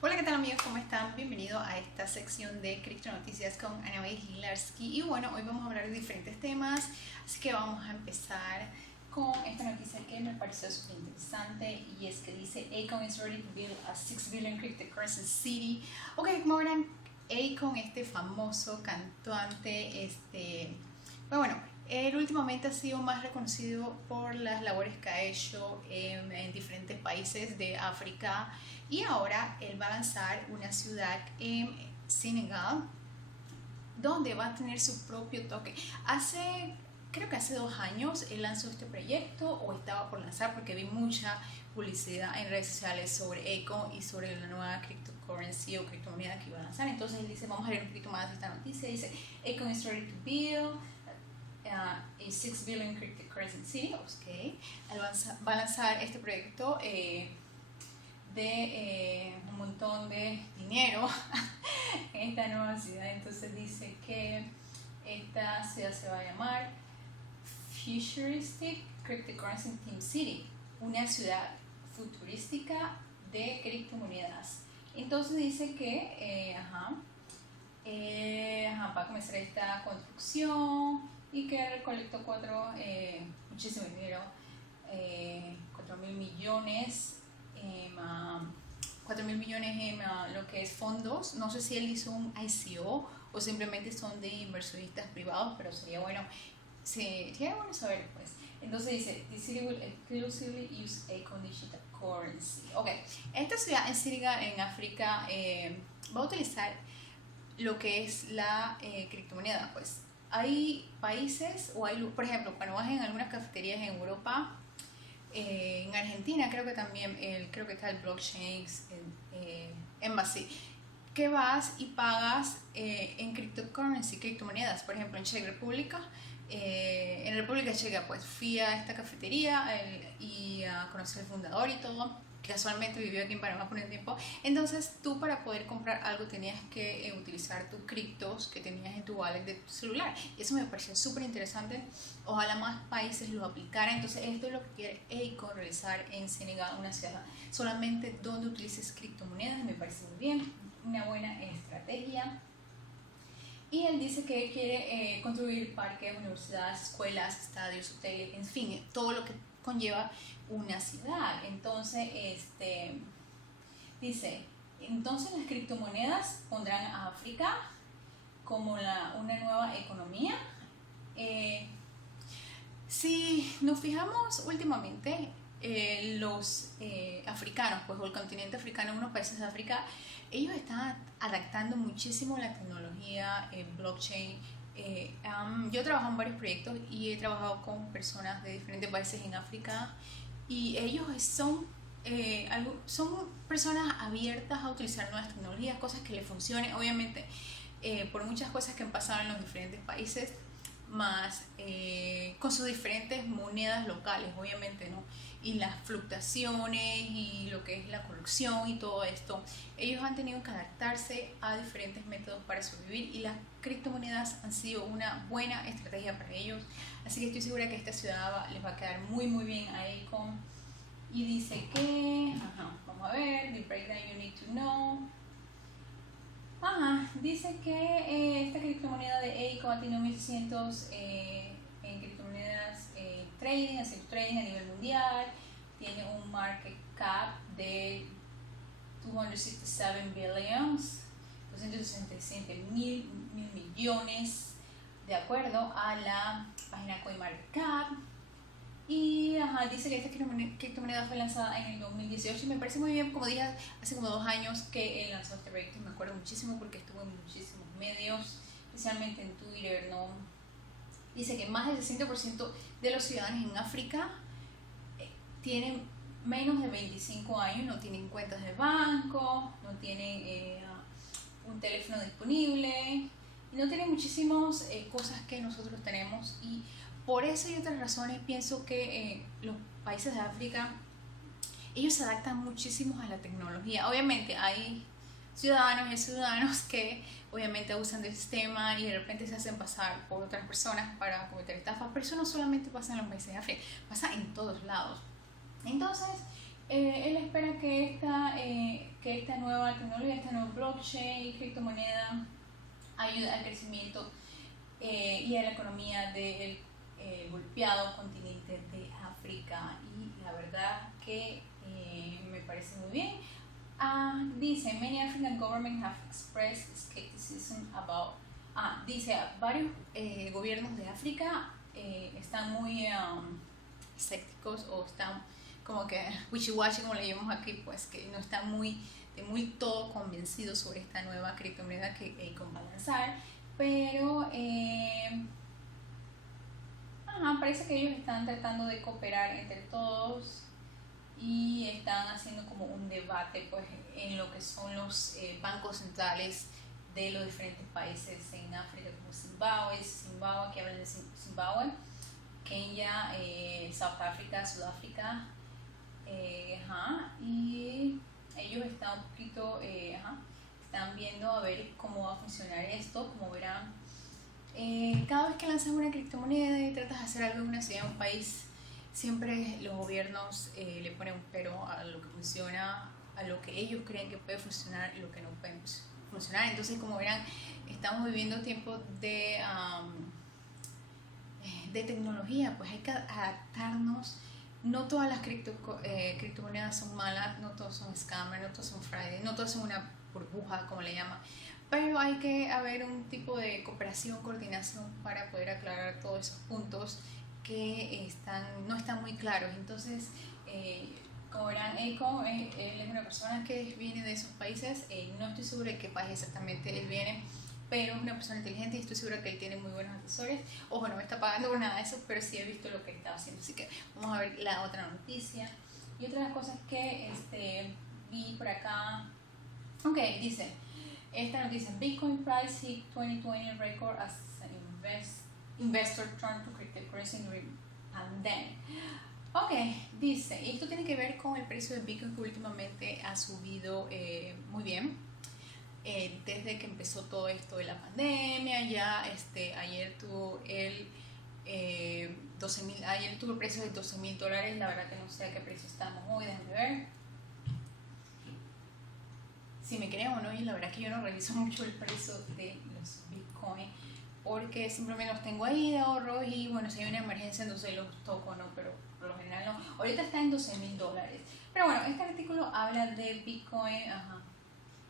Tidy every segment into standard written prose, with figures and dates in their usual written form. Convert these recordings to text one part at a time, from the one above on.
Hola, ¿qué tal amigos? ¿Cómo están? Bienvenido a esta sección de Cripto Noticias con Anabel Hilarski. Y bueno, hoy vamos a hablar de diferentes temas, así que vamos a empezar con esta noticia que me pareció súper interesante y es que dice Akon is ready to build a 6 billion cryptocurrency city. Ok, como verán, Akon, este famoso cantante, bueno, él últimamente ha sido más reconocido por las labores que ha hecho en diferentes países de África y ahora él va a lanzar una ciudad en Senegal donde va a tener su propio toque. Creo que hace 2 años él lanzó este proyecto o estaba por lanzar porque vi mucha publicidad en redes sociales sobre Akon y sobre la nueva cryptocurrency o criptomoneda que iba a lanzar. Entonces él dice, vamos a leer un poquito más de esta noticia. Dice, Akon is ready to build a 6 billion cryptocurrency city. Okay. Él va a lanzar este proyecto de un montón de dinero en esta nueva ciudad. Entonces dice que esta ciudad se va a llamar Futuristic Cryptocurrency Team City, una ciudad futurística de criptomonedas. Entonces dice que va a comenzar esta construcción y que recolectó muchísimo dinero, 4.000 millones 4.000 millones en lo que es fondos. No sé si él hizo un ICO o simplemente son de inversionistas privados, pero sería bueno saber, pues. Entonces dice, the city will exclusively use Akon digital currency. Ok, esta ciudad en Senegal, en África, va a utilizar lo que es la criptomoneda. Pues hay países por ejemplo, cuando vas en algunas cafeterías en Europa, en Argentina creo que también creo que está el blockchain embassy, que vas y pagas en criptomonedas. Por ejemplo, en Czech República, en República Checa, pues fui a esta cafetería y conocí al fundador y todo, que casualmente vivió aquí en Panamá por un tiempo. Entonces tú, para poder comprar algo, tenías que utilizar tus criptos que tenías en tu wallet de tu celular, y eso me pareció súper interesante. Ojalá más países lo aplicaran. Entonces esto es lo que quiere Akon realizar en Senegal, una ciudad solamente donde utilices criptomonedas. Me parece muy bien, una buena estrategia. Y él dice que quiere construir parques, universidades, escuelas, estadios, hoteles, en fin, todo lo que conlleva una ciudad. Entonces, dice, entonces las criptomonedas pondrán a África como una nueva economía. Si nos fijamos últimamente, los africanos, pues, o el continente africano, unos países de África, ellos están adaptando muchísimo la tecnología, blockchain. Yo he trabajado en varios proyectos y he trabajado con personas de diferentes países en África, y ellos son personas abiertas a utilizar nuevas tecnologías, cosas que les funcionen. Obviamente, por muchas cosas que han pasado en los diferentes países, más con sus diferentes monedas locales, obviamente, ¿no? Y las fluctuaciones y lo que es la corrupción y todo esto, ellos han tenido que adaptarse a diferentes métodos para sobrevivir, y las criptomonedas han sido una buena estrategia para ellos. Así que estoy segura que esta ciudad les va a quedar muy muy bien a Akon. Y dice que, vamos a ver, the breakdown you need to know. Dice que esta criptomoneda de Akon ha tenido 1.600 en criptomonedas trading, haciendo trading a nivel mundial. Tiene un market cap de 267 billions, 267 mil millones, de acuerdo a la página CoinMarketCap. Y dice que esta criptomoneda fue lanzada en el 2018 y me parece muy bien. Como dije, hace como 2 años que él lanzó este proyecto, y me acuerdo muchísimo porque estuvo en muchísimos medios, especialmente en Twitter, ¿no? Dice que más del 60% de los ciudadanos en África tienen menos de 25 años, no tienen cuentas de banco, no tienen un teléfono disponible, y no tienen muchísimas cosas que nosotros tenemos. Y por eso y otras razones pienso que los países de África, ellos se adaptan muchísimo a la tecnología. Obviamente hay ciudadanos que obviamente abusan del sistema y de repente se hacen pasar por otras personas para cometer estafas, pero eso no solamente pasa en los países de África, pasa en todos lados. Entonces Él espera que esta nueva tecnología, esta nueva blockchain y criptomoneda ayude al crecimiento y a la economía del golpeado continente de África. Y la verdad que me parece muy bien. Dice, many African governments have expressed skepticism about. Dice, varios gobiernos de África están muy escépticos o están como que wishy-washy, como le llamamos aquí, pues que no están muy todo convencidos sobre esta nueva criptomoneda que Akon va a lanzar, pero parece que ellos están tratando de cooperar entre todos y están haciendo como un debate pues en lo que son los bancos centrales de los diferentes países en África, como Zimbabue, que hablan de Zimbabue, Kenia, South Africa, Sudáfrica, y ellos están un poquito, están viendo a ver cómo va a funcionar esto. Como verán, cada vez que lanzas una criptomoneda y tratas de hacer algo en una ciudad, un país, siempre los gobiernos le ponen un pero a lo que funciona, a lo que ellos creen que puede funcionar y lo que no puede funcionar. Entonces, como verán, estamos viviendo tiempos de tecnología, pues hay que adaptarnos. No todas las criptomonedas son malas, no todos son scammers, no todos son Friday, no todos son una burbuja, como le llaman, pero hay que haber un tipo de cooperación, coordinación para poder aclarar todos esos puntos que no están muy claros. Entonces, como verán, Akon, él es una persona que viene de esos países, no estoy segura de qué país exactamente él viene, pero es una persona inteligente y estoy segura que él tiene muy buenos asesores. Ojo, no me está pagando por nada de eso, pero sí he visto lo que está haciendo. Así que vamos a ver la otra noticia. Y otra de las cosas que vi por acá, dice, esta noticia: Bitcoin price hit 2020 record as an investor turn to cryptocurrency during pandemic. Dice, y esto tiene que ver con el precio de Bitcoin, que últimamente ha subido muy bien. Desde que empezó todo esto de la pandemia, ya ayer tuvo el ayer tuvo el precio de $12,000. La verdad que no sé a qué precio estamos hoy, déjenme ver si me creen o no. Y la verdad que yo no reviso mucho el precio de los Bitcoin porque simplemente los tengo ahí de ahorros y bueno, si hay una emergencia entonces los toco, ¿no? Pero por lo general no. Ahorita está en $12,000. Pero bueno, este artículo habla de Bitcoin,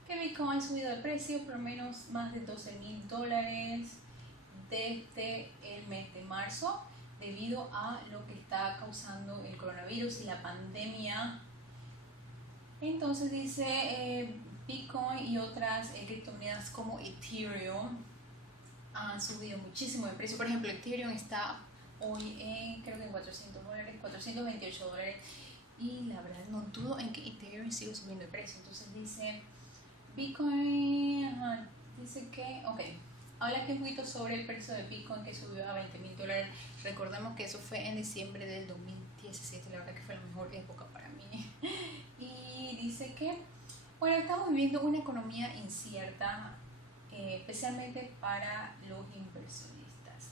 que Bitcoin ha subido de precio por lo menos más de $12,000 desde el mes de marzo debido a lo que está causando el coronavirus y la pandemia. Entonces dice, Bitcoin y otras criptomonedas como Ethereum han subido muchísimo de precio. Por ejemplo, Ethereum está hoy creo que en $400, $428, y la verdad no dudo en que Ethereum siga subiendo de precio. Entonces dice Bitcoin, dice que, habla aquí un poquito sobre el precio de Bitcoin, que subió a $20,000. Recordemos que eso fue en diciembre del 2017, la verdad que fue la mejor época para mí. Y dice que, bueno, estamos viviendo una economía incierta, especialmente para los inversionistas,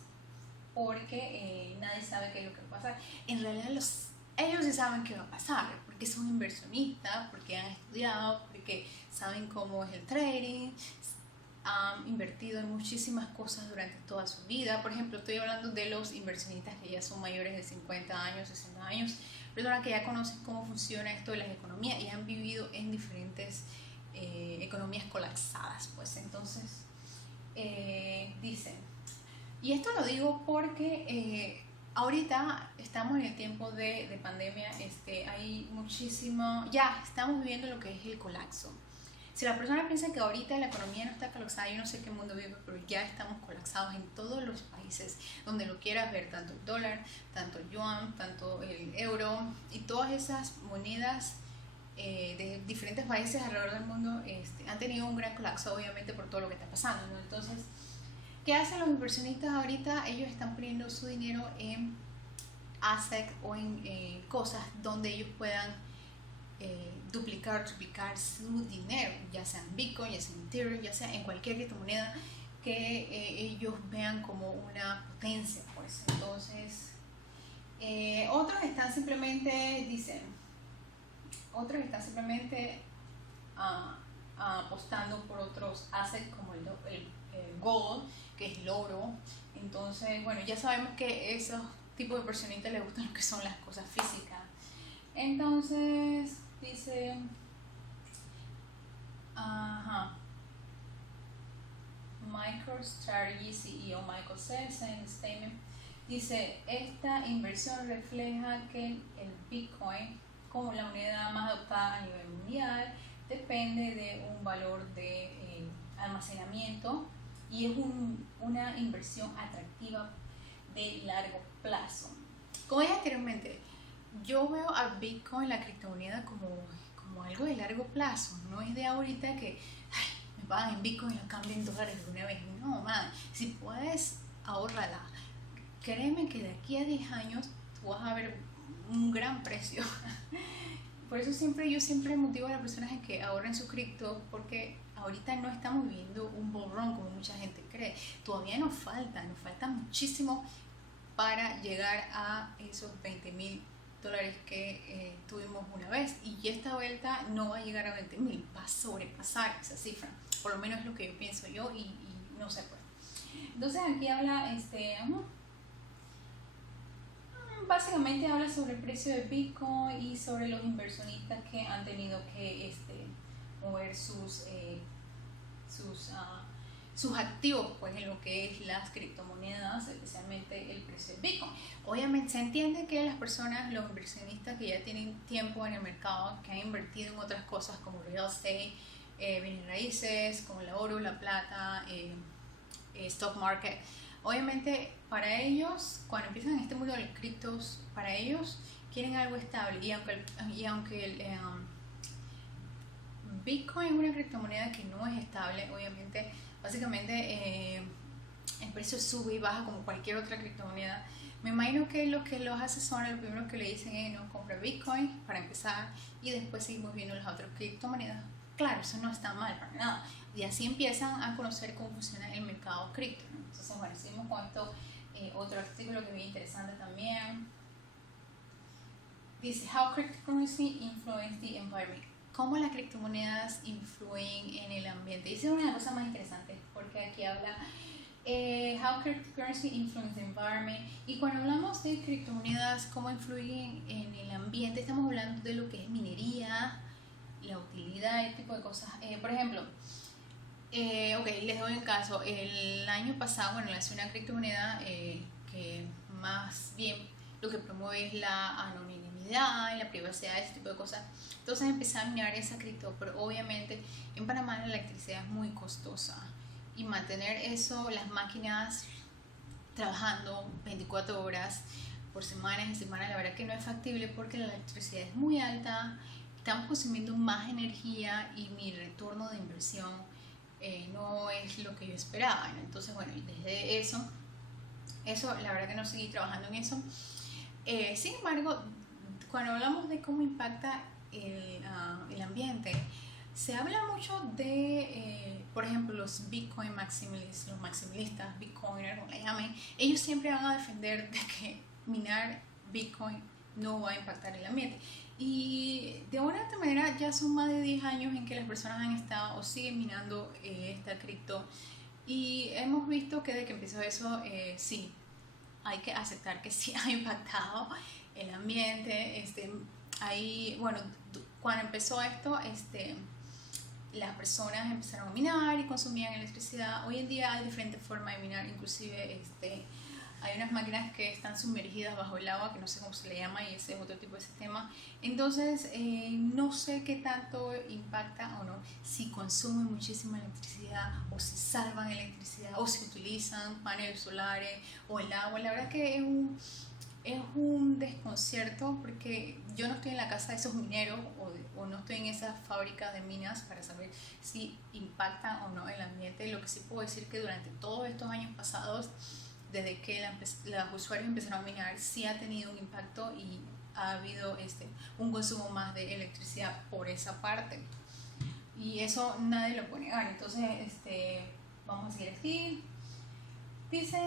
porque nadie sabe qué es lo que va a pasar. En realidad ellos sí saben qué va a pasar, porque son inversionistas, porque han estudiado, porque saben cómo es el trading, han invertido en muchísimas cosas durante toda su vida. Por ejemplo, estoy hablando de los inversionistas que ya son mayores de 50 años, 60 años, personas que ya conocen cómo funciona esto de las economías y han vivido en diferentes economías colapsadas, pues. Entonces dicen, y esto lo digo porque ahorita estamos en el tiempo de pandemia, hay muchísimo, ya estamos viviendo lo que es el colapso. Si la persona piensa que ahorita la economía no está colapsada, yo no sé qué mundo vive, pero ya estamos colapsados en todos los países donde lo quieras ver, tanto el dólar, tanto el yuan, tanto el euro y todas esas monedas de diferentes países alrededor del mundo han tenido un gran colapso, obviamente por todo lo que está pasando, ¿no? Entonces, ¿qué hacen los inversionistas ahorita? Ellos están poniendo su dinero en assets o en cosas donde ellos puedan duplicar, triplicar su dinero, ya sea en Bitcoin, ya sea en Ethereum, ya sea en cualquier criptomoneda que ellos vean como una potencia, pues. Entonces, otros están simplemente, dicen, otros están simplemente apostando por otros assets como el gold, que es el oro. Entonces, bueno, ya sabemos que esos tipos de inversionistas les gustan lo que son las cosas físicas. Entonces, dice, MicroStrategy CEO Michael says en el statement, dice, esta inversión refleja que el Bitcoin, como la moneda más adoptada a nivel mundial, depende de un valor de almacenamiento y es una inversión atractiva de largo plazo. Como dije anteriormente, yo veo a Bitcoin, la criptomoneda, como algo de largo plazo. No es de ahorita que me pagan en Bitcoin y lo cambio en dólares de una vez. No, man, si puedes, ahórrala. Créeme que de aquí a 10 años tú vas a ver un gran precio. Por eso yo siempre motivo a las personas a que ahorren su cripto, porque ahorita no estamos viviendo un bull run como mucha gente cree. Todavía nos falta muchísimo para llegar a esos $20,000 que tuvimos una vez, y esta vuelta no va a llegar a 20,000, va a sobrepasar esa cifra, por lo menos es lo que yo pienso yo, y no sé pues. Entonces aquí habla básicamente habla sobre el precio de Bitcoin y sobre los inversionistas que han tenido que mover sus activos pues en lo que es las criptomonedas, especialmente el precio de Bitcoin. Obviamente se entiende que las personas, los inversionistas que ya tienen tiempo en el mercado, que han invertido en otras cosas como real estate, bienes raíces, como el oro, la plata, stock market, obviamente para ellos, cuando empiezan en este mundo de los criptos, para ellos quieren algo estable, y aunque el Bitcoin es una criptomoneda que no es estable, obviamente, básicamente el precio sube y baja como cualquier otra criptomoneda. Me imagino que los asesoran, lo primero que le dicen es no compra Bitcoin para empezar, y después seguimos viendo las otras criptomonedas. Claro, eso no está mal para nada, y así empiezan a conocer cómo funciona el mercado cripto, ¿no? Entonces, bueno, seguimos con esto. Otro artículo que es muy interesante también dice How Cryptocurrency Influence the Environment. Cómo las criptomonedas influyen en el ambiente. Y esa es una de las cosas más interesantes, porque aquí habla How Cryptocurrency Influence the Environment. Y cuando hablamos de criptomonedas, cómo influyen en el ambiente, estamos hablando de lo que es minería, la utilidad, este tipo de cosas. Por ejemplo, les doy un caso. El año pasado, bueno, lancé una criptomoneda que más bien lo que promueve es la anonimidad y la privacidad, ese tipo de cosas. Entonces empecé a minar esa cripto, pero obviamente en Panamá la electricidad es muy costosa, y mantener eso, las máquinas trabajando 24 horas por semanas y semanas, la verdad que no es factible, porque la electricidad es muy alta, estamos consumiendo más energía y mi retorno de inversión no es lo que yo esperaba, ¿no? Entonces, bueno, desde eso la verdad que no seguí trabajando en eso. Sin embargo, cuando hablamos de cómo impacta el ambiente, se habla mucho de, por ejemplo, los Bitcoin maximalistas, los maximalistas, Bitcoiners, como le llamen, ellos siempre van a defender de que minar Bitcoin no va a impactar el ambiente. Y de una u otra manera ya son más de 10 años en que las personas han estado o siguen minando esta cripto, y hemos visto que desde que empezó eso, sí, hay que aceptar que sí ha impactado el ambiente. Bueno, cuando empezó esto, las personas empezaron a minar y consumían electricidad. Hoy en día hay diferentes formas de minar, inclusive hay unas máquinas que están sumergidas bajo el agua, que no sé cómo se le llama, y ese es otro tipo de sistema. Entonces, no sé qué tanto impacta o no, si consumen muchísima electricidad, o si salvan electricidad, o si utilizan paneles solares o el agua. La verdad que es un desconcierto, porque yo no estoy en la casa de esos mineros o no estoy en esas fábricas de minas para saber si impactan o no el ambiente. Lo que sí puedo decir que durante todos estos años pasados, desde que los usuarios empezaron a minar, sí ha tenido un impacto, y ha habido un consumo más de electricidad por esa parte, y eso nadie lo puede negar. Entonces, vamos a seguir aquí. Dice,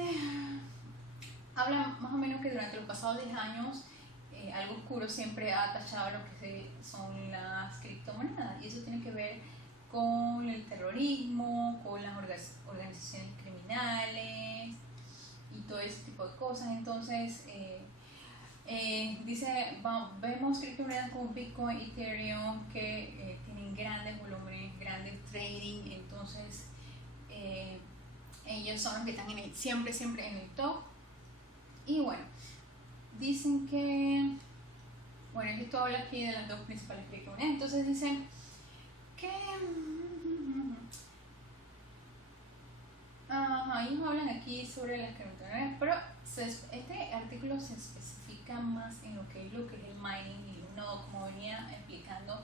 habla más o menos que durante los pasados 10 años algo oscuro siempre ha tachado lo que son las criptomonedas, y eso tiene que ver con el terrorismo, con las organizaciones criminales y todo ese tipo de cosas. Entonces dice, vemos criptomonedas como Bitcoin, Ethereum, que tienen grandes volúmenes, grandes trading. Entonces ellos son los que están siempre en el top. Y bueno, dicen que, bueno, esto habla aquí de las dos principales criptomonedas. Entonces dicen que ellos hablan aquí sobre las criptomonedas, pero este artículo se especifica más en lo que es el mining y el nodo, como venía explicando.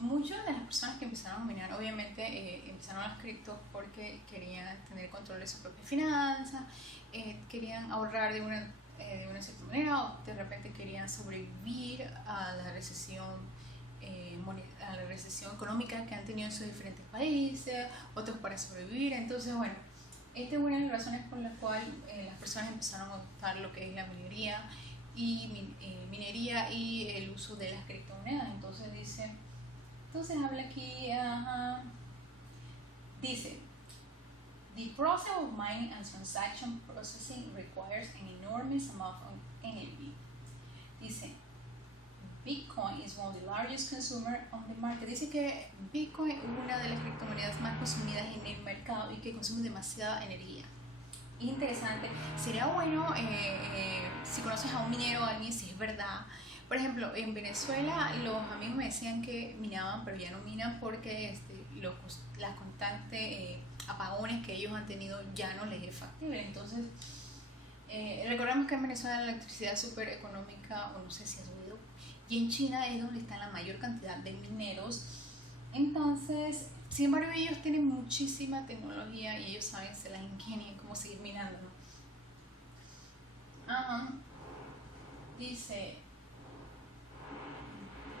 Muchas de las personas que empezaron a minar, obviamente empezaron las criptos porque querían tener control de sus propias finanzas, querían ahorrar de una cierta manera, o de repente querían sobrevivir a la recesión económica que han tenido en sus diferentes países, otros para sobrevivir. Entonces, bueno, esta es una de las razones por las cuales las personas empezaron a adoptar lo que es la minería y el uso de las criptomonedas. Entonces habla aquí, dice, the process of mining and transaction processing requires an enormous amount of energy. Dice, Bitcoin is one of the largest consumers on the market. Dice que Bitcoin es una de las criptomonedas más consumidas en el mercado y que consume demasiada energía. Interesante. Sería bueno si conoces a un minero o a alguien, si es verdad. Por ejemplo, en Venezuela los amigos me decían que minaban, pero ya no minan porque las constantes apagones que ellos han tenido ya no les es factible. Entonces, recordemos que en Venezuela la electricidad es súper económica, o no sé si has oído, y en China es donde está la mayor cantidad de mineros. Entonces, sin embargo, ellos tienen muchísima tecnología y ellos saben, se las ingenian cómo seguir minando, ¿no? Dice,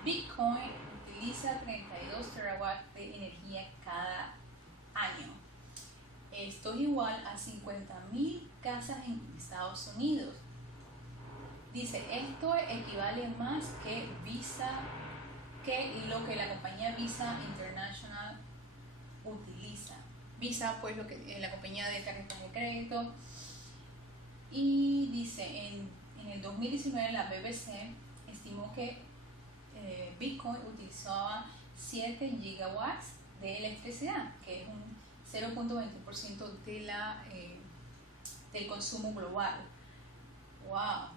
Bitcoin utiliza 32 terawatts de energía cada año. Esto es igual a 50.000 casas en Estados Unidos. Dice, esto equivale más que lo que la compañía Visa International utiliza. Visa, pues la compañía de tarjetas de crédito. Y dice, en el 2019 la BBC estimó que Bitcoin utilizaba 7 gigawatts de electricidad, que es un 0.20% del consumo global. ¡Wow!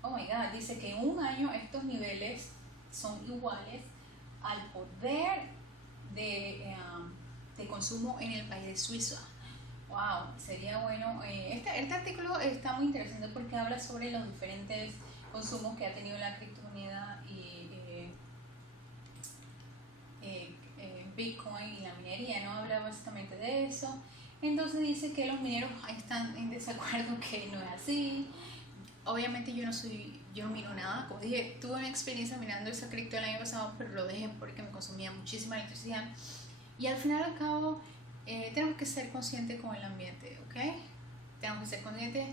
Oh my God, dice que en un año estos niveles son iguales al poder de consumo en el país de Suiza. Wow, sería bueno. Este artículo está muy interesante porque habla sobre los diferentes consumos que ha tenido la criptomoneda y Bitcoin y la minería, ¿no? Habla básicamente de eso. Entonces dice que los mineros están en desacuerdo, que no es así. Obviamente yo no mino nada. Como dije, tuve una experiencia minando esa cripto el año pasado, pero lo dejé porque me consumía muchísima electricidad. Y al final y al cabo, tenemos que ser conscientes con el ambiente, ¿ok? Tenemos que ser conscientes.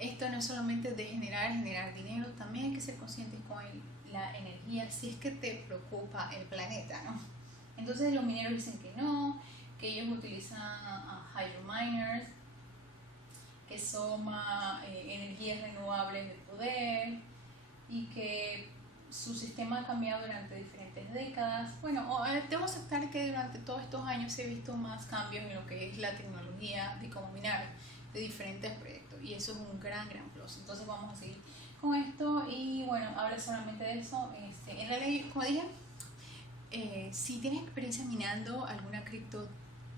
Esto no es solamente de generar dinero, también hay que ser conscientes con la energía, si es que te preocupa el planeta, ¿no? Entonces los mineros dicen que no, que ellos utilizan hydrominers, que son energías renovables de poder, y que su sistema ha cambiado durante diferentes décadas. Bueno, debo aceptar que durante todos estos años se he visto más cambios en lo que es la tecnología de cómo minar de diferentes proyectos, y eso es un gran plus. Entonces vamos a seguir con esto, y bueno, habla solamente de eso. En la ley, como dije, si tienes experiencia minando alguna cripto,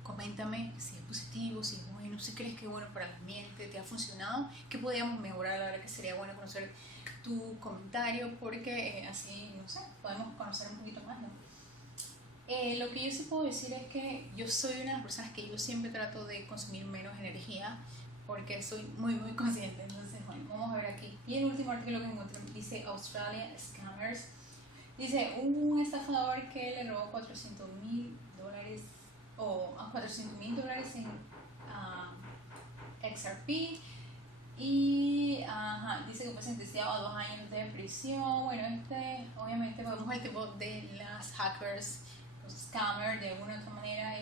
coméntame si es positivo, si es bueno, si crees que es bueno para el ambiente, te ha funcionado, qué podríamos mejorar. La verdad que sería bueno conocer tu comentario, porque así, no sé, podemos conocer un poquito más, ¿no? Lo que yo sí puedo decir es que yo soy una de las personas que yo siempre trato de consumir menos energía, porque soy muy consciente. Entonces, bueno, vamos a ver aquí. Y el último artículo que encontré dice Australia Scammers. Dice, un estafador que le robó $400,000 o $400,000 en XRP, Y dice que fue sentenciado a 2 años de prisión. Bueno, obviamente vemos el tipo de las hackers, los scammers, de alguna u otra manera.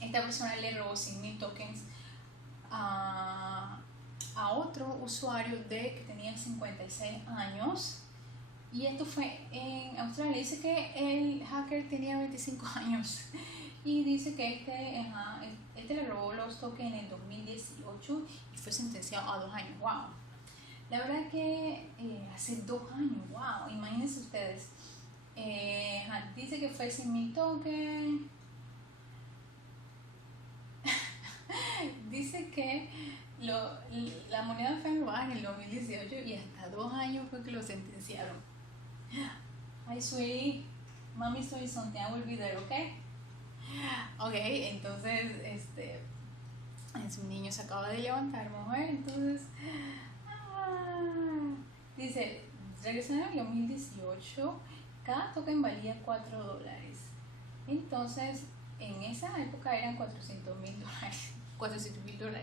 Esta persona le robó 100.000 tokens a otro usuario que tenía 56 años. Y esto fue en Australia. Dice que el hacker tenía 25 años. Y dice que este le robó los tokens en el 2018 y fue sentenciado a 2 años. ¡Wow! La verdad que hace 2 años, ¡wow! Imagínense ustedes. Dice que fue 100.000 tokens. Dice que la moneda fue robada en el 2018 y hasta 2 años fue que lo sentenciaron. Ay, sweetie, mami, soy something, I will be there, ¿ok? Ok, entonces, es un niño, se acaba de levantar, mujer, entonces, dice, regresando en el 2018, cada token valía $4. Entonces, en esa época eran $400.000, $400.000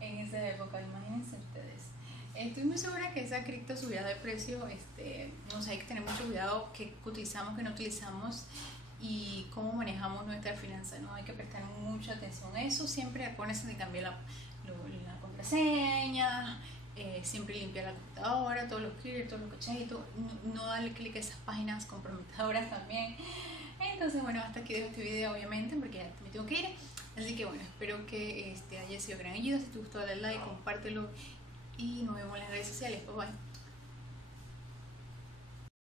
en esa época, imagínense ustedes. Estoy muy segura que esa cripto subirá de precio. No sé, hay que tener mucho cuidado qué utilizamos, qué no utilizamos y cómo manejamos nuestra finanza, ¿no? Hay que prestar mucha atención a eso. Siempre acuérdense de cambiar la contraseña, siempre limpiar la computadora, todos los clear, todos los cachaditos, no darle clic a esas páginas comprometedoras también. Entonces, bueno, hasta aquí dejo este video, obviamente, porque ya me tengo que ir. Así que bueno, espero que haya sido gran ayuda. Si te gustó, dale like, compártelo y nos vemos en las redes sociales. Bye bye.